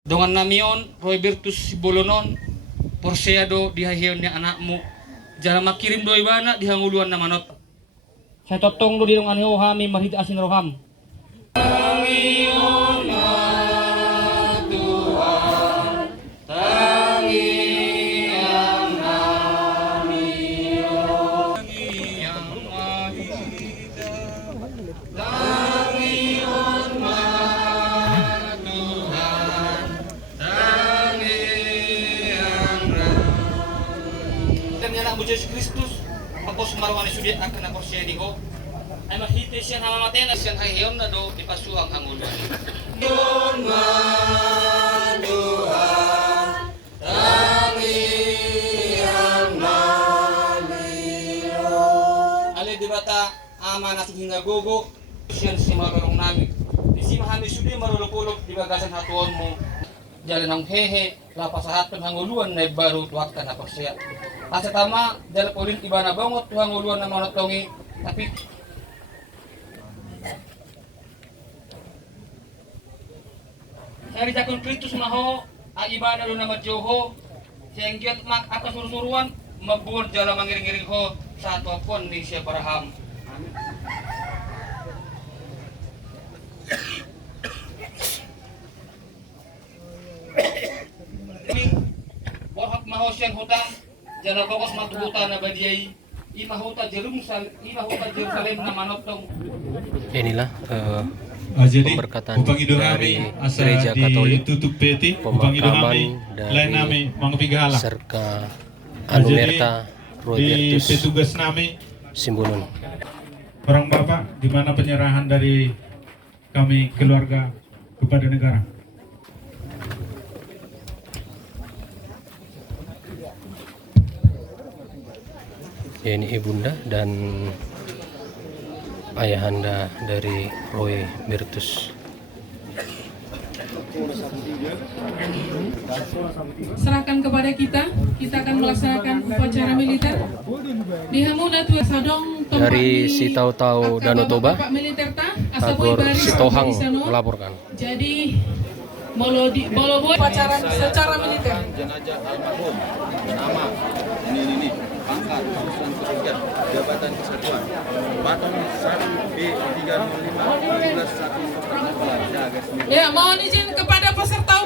Dongan namion Robertus Sibolonon Porseado dihahion ni anakmu jala makirim doi bana dihanguluan na manot. Saya totong do di dongan hami marhit asin roham. Yesus Kristus ako sumarwan sudi akan ako siya diho ay mahite siya namamaten na siyang hayon na do ipasuhang hanguluan yon maduhan tangiang namiyon ali di bata ama natin hinagogo siya si marunong namin di si mahami sudi marulupulog di bagasan hatuon mo jalan ng hehe lapas sa hatong hanguluan na baru waktan na siya. Asa tama dala ulin iba na bangot hanguluan na manotongi tapi Sari takon Kristus maho ay iba na na madyoho siyang giyat mak akas surusuruan magbuon jala mangiring-iring ho sa atopon ni siya Abraham. Amen. Borhak maho siyang hutang jala bokos matuhuta na badiyay imahuta Jerusalem na manotong. Inilah Jadi pemberkatan upang idul dari kami asa Gereja Katolik, ditutup peti upang idul kami pemakaman lain nami dari mangpigala Serka Anumerta di Robertus petugas nami Simbulun. orang bapak di mana penyerahan dari kami keluarga kepada negara. Ini ibunda dan ayahanda dari Roy Bertus. Serahkan kepada kita akan melaksanakan upacara militer di Hamuna Tua Sadong Dari si Tahu-Tahu Danau Toba, Tagor Sitohang melaporkan. Jadi bolo upacara secara militer. Jenazah almarhum nama ini pangkat urusan pekerja Jabatan Kesatuan Baton 1 B 305 11 1 Ya, mohon izin kepada peserta